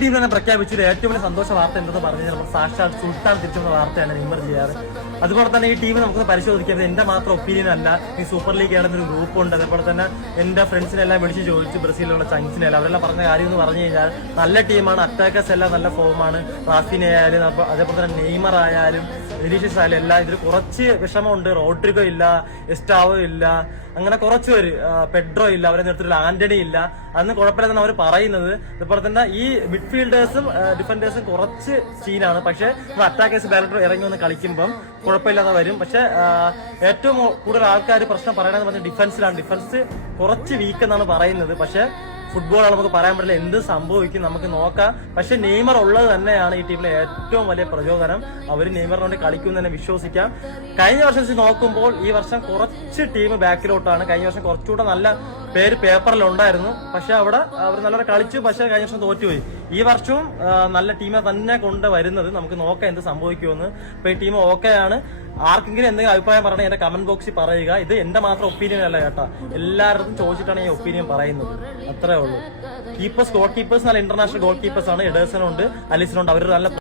Team തന്നെ പ്രഖ്യാപിച്ചത് ഏറ്റവും വലിയ സന്തോഷ വാർത്ത എന്തെന്ന് പറഞ്ഞു നമ്മൾ സാക്ഷാൽ സുൽത്താൻ തിരിച്ചുള്ള വാർത്തയാണ് നെയ്മർ ചെയ്യാറ്. അതുപോലെ തന്നെ ഈ ടീം നമുക്ക് പരിശോധിക്കാം. എന്റെ മാത്രം ഒപ്പീനിയൻ അല്ല. ഈ സൂപ്പർ ലീഗ് ആണെന്നൊരു ഗ്രൂപ്പുണ്ട്. അതേപോലെ തന്നെ എന്റെ ഫ്രണ്ട്സിനെല്ലാം വിളിച്ച് ചോദിച്ചു, ബ്രസീലിലുള്ള ചങ്സിനെല്ലാം അവരെല്ലാം പറഞ്ഞ കാര്യം എന്ന് പറഞ്ഞു കഴിഞ്ഞാൽ നല്ല ടീമാണ്. അറ്റാക്കേഴ്സ് എല്ലാം നല്ല ഫോമാണ്. റാഫിനെ ആയാലും അതേപോലെ തന്നെ നെയ്മർ ആയാലും വിനീഷ്യസ് ആയാലും എല്ലാം ഇതിൽ കുറച്ച് വിഷമമുണ്ട്. റോഡ്രിഗോ ഇല്ല, എസ്റ്റാവോ ഇല്ല, അങ്ങനെ കുറച്ച് പേര്, പെഡ്രോ ഇല്ല, അവരെ നേതൃത്വത്തിൽ ആന്റണി ഇല്ല. അതൊന്നും കുഴപ്പമില്ലെന്നാണ് അവർ പറയുന്നത്. അതുപോലെ തന്നെ ഈ മിഡ്ഫീൽഡേഴ്സും ഡിഫൻഡേഴ്സും കുറച്ച് സീനാണ്. പക്ഷെ അറ്റാക്കേഴ്സ് ബാലറ്റർ ഇറങ്ങി വന്ന് കളിക്കുമ്പം കുഴപ്പമില്ലാതെ വരും. പക്ഷെ ഏറ്റവും കൂടുതൽ ആൾക്കാർ പ്രശ്നം പറയണമെന്ന് പറഞ്ഞാൽ ഡിഫൻസിലാണ്. ഡിഫൻസ് കുറച്ച് വീക്ക് എന്നാണ് പറയുന്നത്. പക്ഷെ ഫുട്ബോളാണ്, നമുക്ക് പറയാൻ പറ്റില്ല എന്ത് സംഭവിക്കും, നമുക്ക് നോക്കാം. പക്ഷെ നെയ്മർ ഉള്ളത് തന്നെയാണ് ഈ ടീമിലെ ഏറ്റവും വലിയ പ്രചോദനം. അവർ നെയ്മറിന് വേണ്ടി കളിക്കുമെന്ന് തന്നെ വിശ്വസിക്കാം. കഴിഞ്ഞ വർഷം വെച്ച് നോക്കുമ്പോൾ ഈ വർഷം കുറച്ച് ടീം ബാക്കിലോട്ടാണ്. കഴിഞ്ഞ വർഷം കുറച്ചുകൂടെ നല്ല പേര് പേപ്പറിലുണ്ടായിരുന്നു. പക്ഷെ അവിടെ അവർ നല്ലവരെ കളിച്ചു. പക്ഷെ കഴിഞ്ഞ വർഷം തോറ്റുപോയി. ഈ വർഷവും നല്ല ടീമെ തന്നെ കൊണ്ടുവരുന്നത്. നമുക്ക് നോക്കാം എന്ത് സംഭവിക്കുമെന്ന്. ഇപ്പൊ ഈ ടീം ഓക്കെയാണ്. ആർക്കെങ്കിലും എന്തെങ്കിലും അഭിപ്രായം പറയണേ എന്റെ കമന്റ് ബോക്സിൽ പറയുക. ഇത് എന്റെ മാത്രം ഒപ്പീനിയൻ അല്ല കേട്ടാ, എല്ലാവരും ചോദിച്ചിട്ടാണ് ഈ ഒപ്പീനിയൻ പറയുന്നത്. അത്രേ ഉള്ളൂ. കീപ്പേഴ്സ്, ഗോൾ കീപ്പേഴ്സ് നല്ല ഇന്റർനാഷണൽ ഗോൾ കീപ്പേഴ്സ് ആണ്. എഡേഴ്സൺ ഉണ്ട്, അലിസൺ ഉണ്ട്. അവർ നല്ല